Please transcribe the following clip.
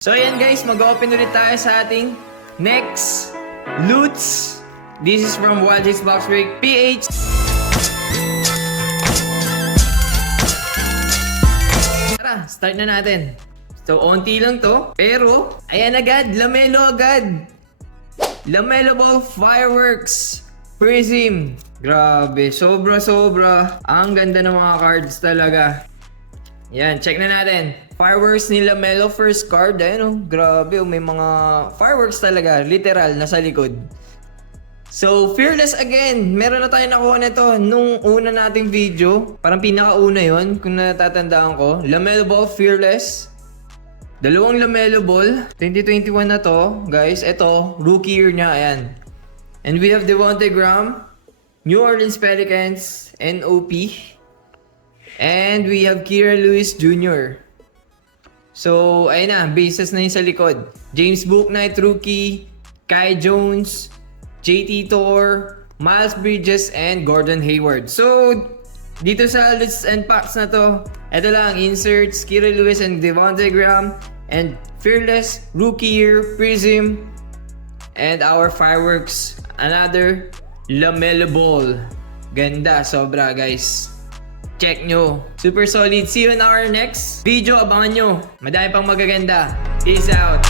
So ayan guys, mag-open ulit tayo sa ating next loots. This is from Wild Hits Box Break PH. Tara, start na natin. So onti lang to, pero ayan agad, Lamelo agad. Lamelo Ball Fireworks Prism. Grabe, sobra. Ang ganda ng mga cards talaga. Yan, check na natin. Fireworks ni Lamelo, first card. Ayan oh, grabe oh, may mga fireworks talaga. Literal, nasa likod. So, Fearless again. Meron na tayo nakuha nito nung una nating video. Parang pinakauna yon kung natatandaan ko. Lamelo Ball Fearless. Dalawang Lamelo Ball. 2021 na to, guys. Ito, rookie year niya. Ayan. And we have Devonte Graham, New Orleans Pelicans, NOP. And we have Kira Lewis Jr. So, ayun na, bases na yun sa likod. James Bouknight, rookie, Kai Jones, JT Thor, Miles Bridges, and Gordon Hayward. So, dito sa Loots and Packs na to, ito lang, inserts, Kira Lewis and Devonte Graham, and Fearless, Rookie Year, Prism, and our fireworks, another Lamelo Ball. Ganda, sobra guys. Check nyo. Super solid. See you in our next video. Abangan nyo. Madami pang magaganda. Peace out.